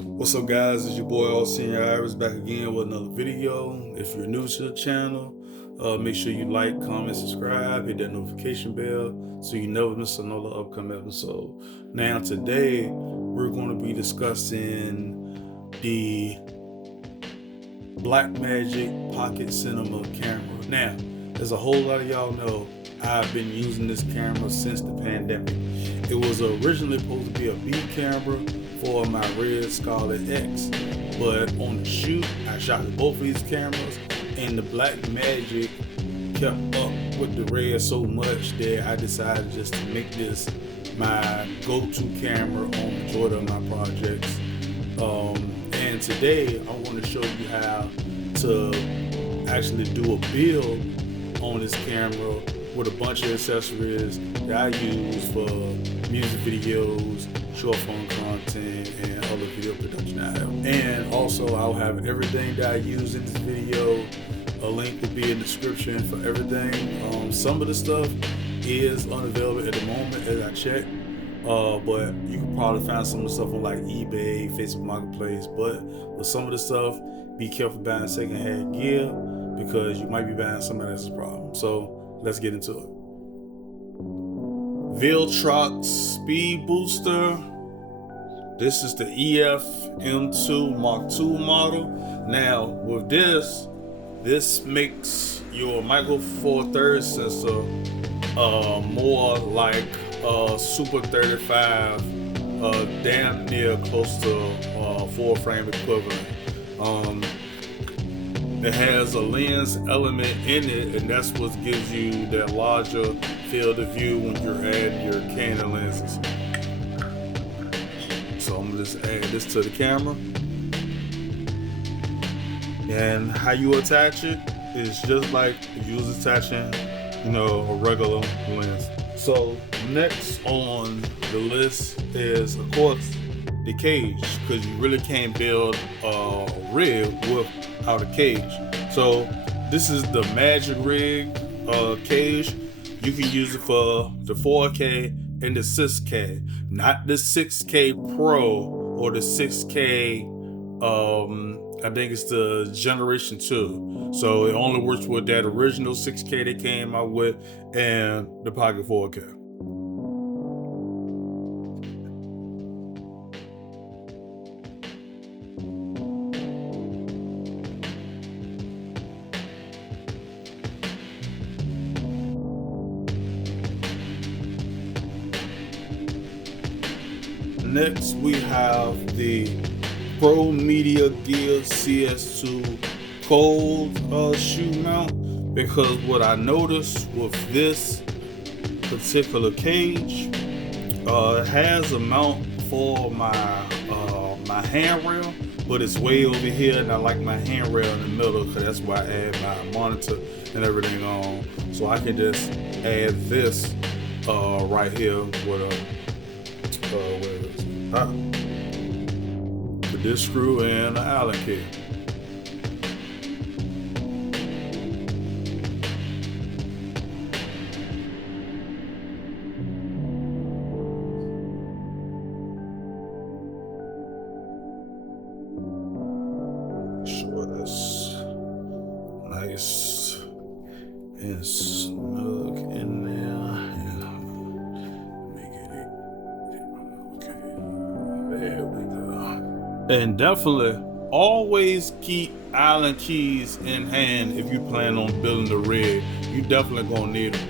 What's up, guys? It's your boy All Senior Iris back again with another video. If you're new to the channel, make sure you like, comment, subscribe, hit that notification bell so you never miss another upcoming episode. Now, today we're going to be discussing the Blackmagic Pocket Cinema camera. Now, as a whole lot of y'all know, I've been using this camera since the pandemic. It was originally supposed to be a B camera for my Red Scarlet X, but on the shoot, I shot with both of these cameras, and the Blackmagic kept up with the Red so much that I decided just to make this my go-to camera on majority of my projects. And today I want to show you how to actually do a build on this camera with a bunch of accessories that I use for music videos, short form content, and other video production I have. And also I'll have everything that I use in this video. A link will be in the description for everything. Some of the stuff is unavailable at the moment as I check. But you can probably find some of the stuff on like eBay, Facebook Marketplace. But with some of the stuff, be careful buying secondhand gear because you might be buying somebody else's problem. So let's get into it. Viltrox Speed Booster. This is the EF M2 Mark II model. Now with this makes your micro four thirds sensor more like Super 35, damn near close to full frame equivalent. It has a lens element in it, and that's what gives you that larger field of view when you're adding your Canon lenses. So I'm gonna just add this to the camera. And how you attach it is just like if you was attaching, a regular lens. So next on the list is, of course, the cage, because you really can't build a rig without a cage. So this is the Magic Rig cage. You can use it for the 4K and the 6K, not the 6K Pro or the 6K. I think it's the Generation 2. So it only works with that original 6K they came out with and the Pocket 4K. Next, we have the Pro Media Gear CS2 cold shoe mount, because what I noticed with this particular cage, it has a mount for my handrail, but it's way over here, and I like my handrail in the middle because that's where I add my monitor and everything on. So I can just add this right here with this screw and an Allen key. Sure, that's nice and snug in there. There we go. And definitely always keep Allen keys in hand if you plan on building the rig. You definitely gonna need them.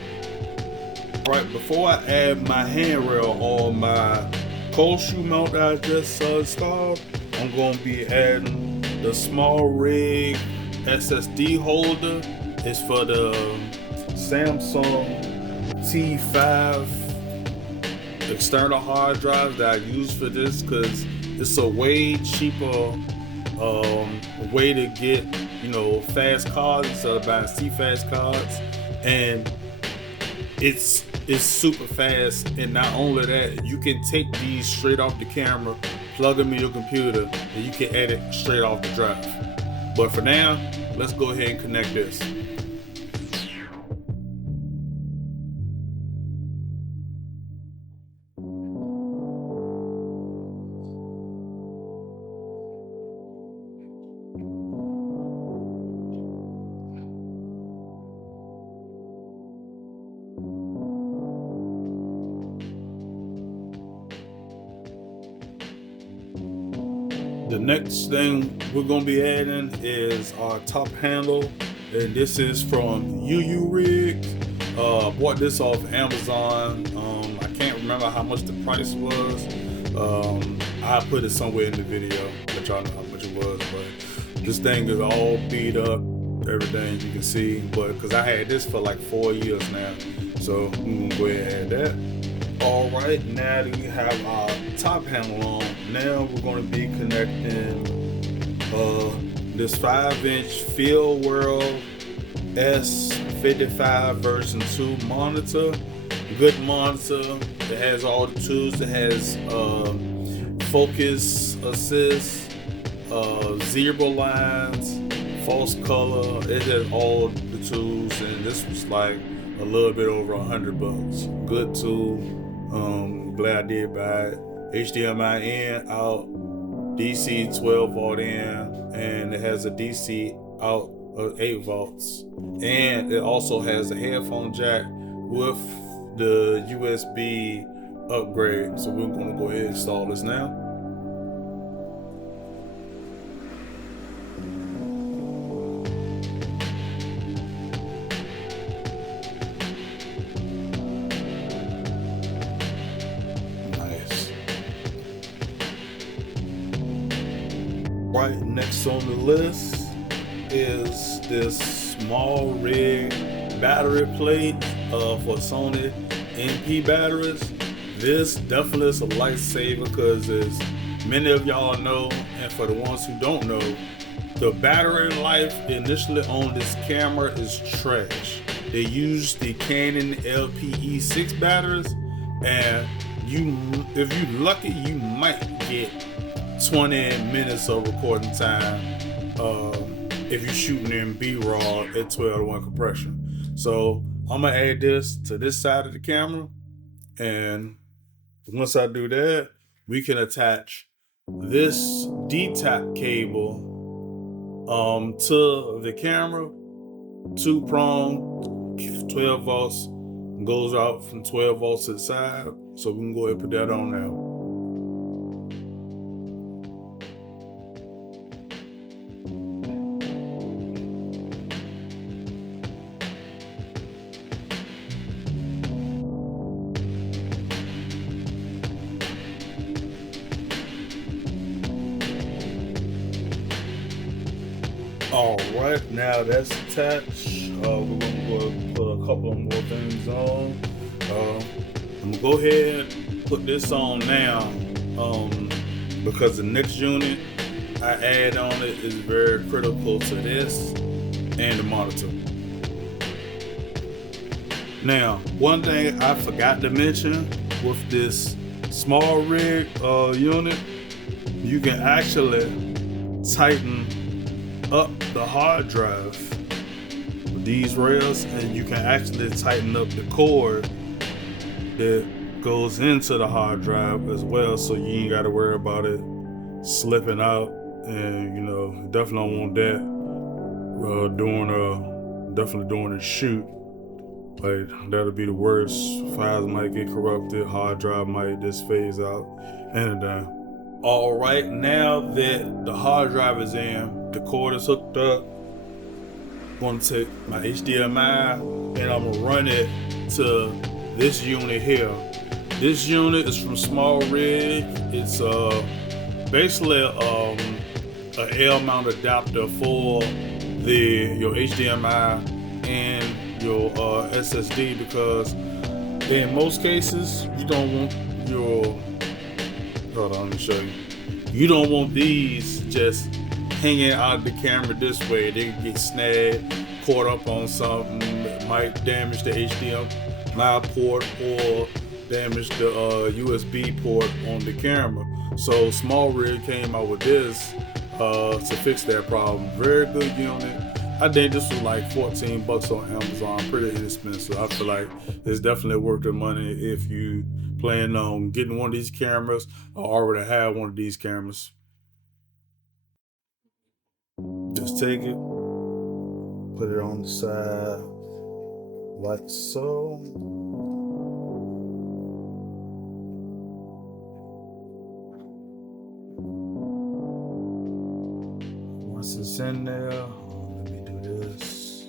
Right before I add my handrail on my cold shoe mount that I just installed, I'm gonna be adding the small rig SSD holder. It's for the Samsung T5 external hard drive that I use for this, because it's a way cheaper way to get fast cards instead of buying C-fast cards, and it's super fast. And not only that, you can take these straight off the camera, plug them in your computer, and you can edit straight off the drive. But for now, let's go ahead and connect this. The next thing we're gonna be adding is our top handle, and this is from UU Rig. Bought this off Amazon. I can't remember how much the price was. I put it somewhere in the video, let y'all know how much it was. But this thing is all beat up, everything you can see. But because I had this for like 4 years now, so I'm gonna go ahead and add that. All right, now that we have our top handle on, now we're going to be connecting this 5-inch Field World S55 version 2 monitor. Good monitor. It has all the tools. It has focus assist, zebra lines, false color. It has all the tools, and this was like a little bit over $100. Good tool. Glad I did buy it. HDMI in, out, DC 12 volt in, and it has a DC out of 8 volts. And it also has a headphone jack with the USB upgrade. So we're gonna go ahead and install this now. Right next on the list is this small rig battery plate for Sony NP batteries. This definitely is a lifesaver because, as many of y'all know, and for the ones who don't know, the battery life initially on this camera is trash. They use the Canon LPE6 batteries, and if you're lucky, you might get 20 minutes of recording time if you're shooting in B-raw at 12:1 compression. So I'm gonna add this to this side of the camera, and once I do that, we can attach this D-tap cable to the camera, 2-prong, 12 volts, goes out from 12 volts to the side. So we can go ahead and put that on now. All right, now that's attached. We're gonna go put a couple of more things on. I'm gonna go ahead and put this on now because the next unit I add on it is very critical to this and the monitor. Now, one thing I forgot to mention with this small rig unit, you can actually tighten up the hard drive with these rails, and you can actually tighten up the cord that goes into the hard drive as well, so you ain't got to worry about it slipping out. And you know, definitely don't want that definitely during a shoot. Like, that'll be the worst. Files might get corrupted, hard drive might just phase out, and all right, now that the hard drive is in, the cord is hooked up, I'm gonna take my HDMI and I'm gonna run it to this unit here. This unit is from Small Rig. It's basically an L mount adapter for your HDMI and your SSD, because in most cases you don't want your, hold on, let me show you. You don't want these just hanging out of the camera this way. They can get snagged, caught up on something. It might damage the HDMI port or damage the USB port on the camera. So Small Rig came out with this to fix that problem. Very good unit. I think this was like $14 on Amazon, pretty inexpensive. I feel like it's definitely worth the money if you plan on getting one of these cameras or already have one of these cameras. Just take it, put it on the side like so. Once it's in there, let me do this.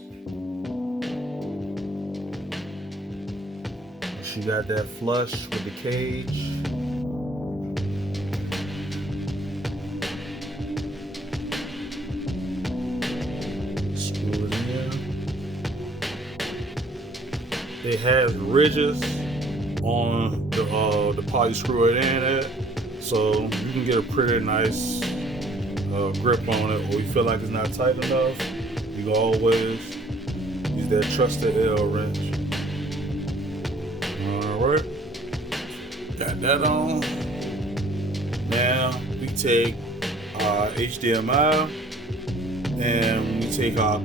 She got that flush with the cage. Screw it in. It has ridges on the part you screw it in at, so you can get a pretty nice grip on it. Or you feel like it's not tight enough, you can always use that trusted L wrench. Alright, got that on. Now we take our HDMI and we take our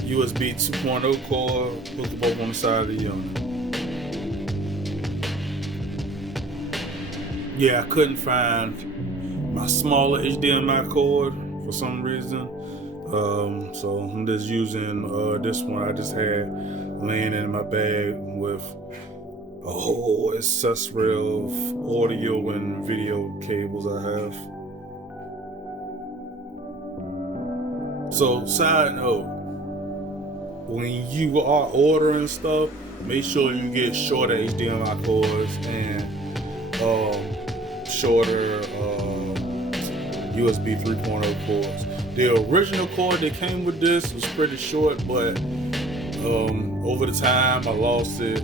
USB 2.0 cord, hook them both on the side of the unit. Yeah, I couldn't find my smaller HDMI cord for some reason, so I'm just using this one I just had laying in my bag with a whole accessory of audio and video cables I have. So side note, when you are ordering stuff, make sure you get shorter HDMI cords and shorter USB 3.0 cords. The original cord that came with this was pretty short, but over the time I lost it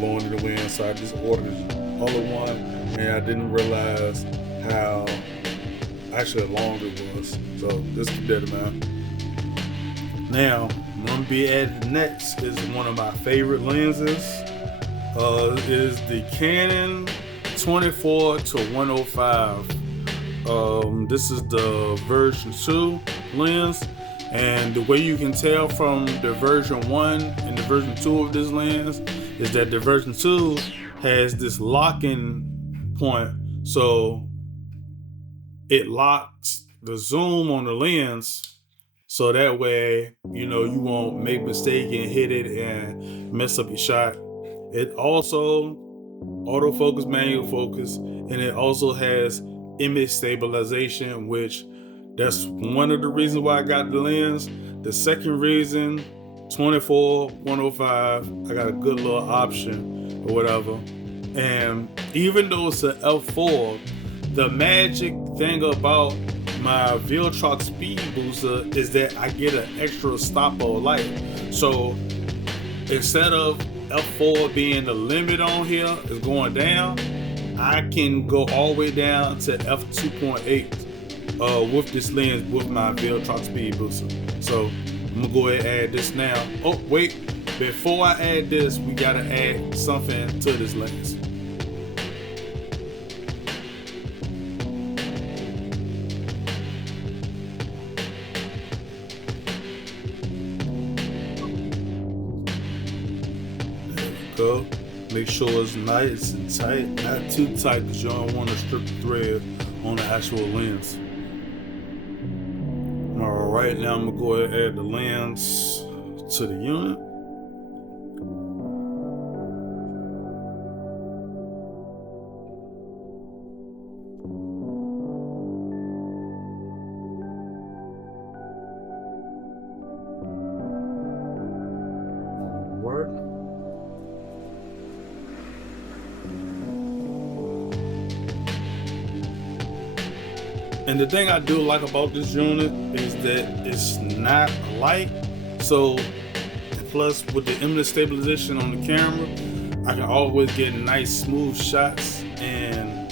blowing in the wind, so I just ordered other one, and I didn't realize how actually long it was. So just keep that in mind. Now, I'm gonna be adding next is one of my favorite lenses. Is the Canon 24 to 105. This is the version 2 lens, and the way you can tell from the version 1 and the version 2 of this lens is that the version 2 has this locking point, so it locks the zoom on the lens, so that way you won't make a mistake and hit it and mess up your shot. It also autofocus, manual focus, and it also has image stabilization, which that's one of the reasons why I got the lens. The second reason, 24, 105, I got a good little option or whatever. And even though it's an f4, the magic thing about my Viltrox speed booster is that I get an extra stopper of light. So instead of f4 being the limit on here is going down, I can go all the way down to f2.8 with this lens with my Viltrox speed booster. So I'm gonna go ahead and add this now. Oh wait, before I add this, we gotta add something to this lens. Go. Make sure it's nice and tight, not too tight because you don't want to strip the thread on the actual lens. Alright, now I'm going to go ahead and add the lens to the unit. Work. And the thing I do like about this unit is that it's not light. So plus with the image stabilization on the camera, I can always get nice smooth shots, and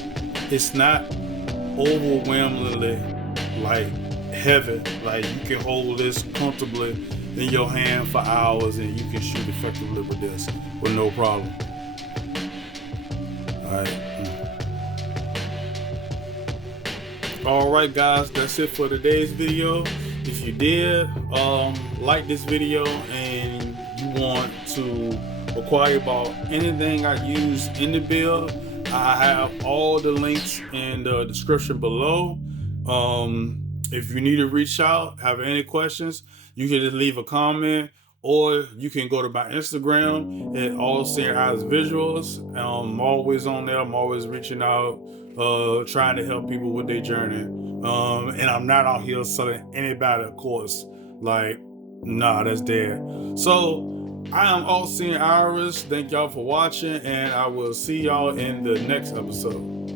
it's not overwhelmingly like heavy. Like you can hold this comfortably in your hand for hours and you can shoot effectively with this with no problem. Alright guys, that's it for today's video. If you did like this video and you want to inquire about anything I use in the build, I have all the links in the description below. If you need to reach out, have any questions, you can just leave a comment, or you can go to my Instagram at All Seeing Eyes Visuals. I'm always on there. I'm always reaching out, trying to help people with their journey. And I'm not out here selling anybody a course. Like, nah, that's dead. So I am All Seeing Iris. Thank y'all for watching, and I will see y'all in the next episode.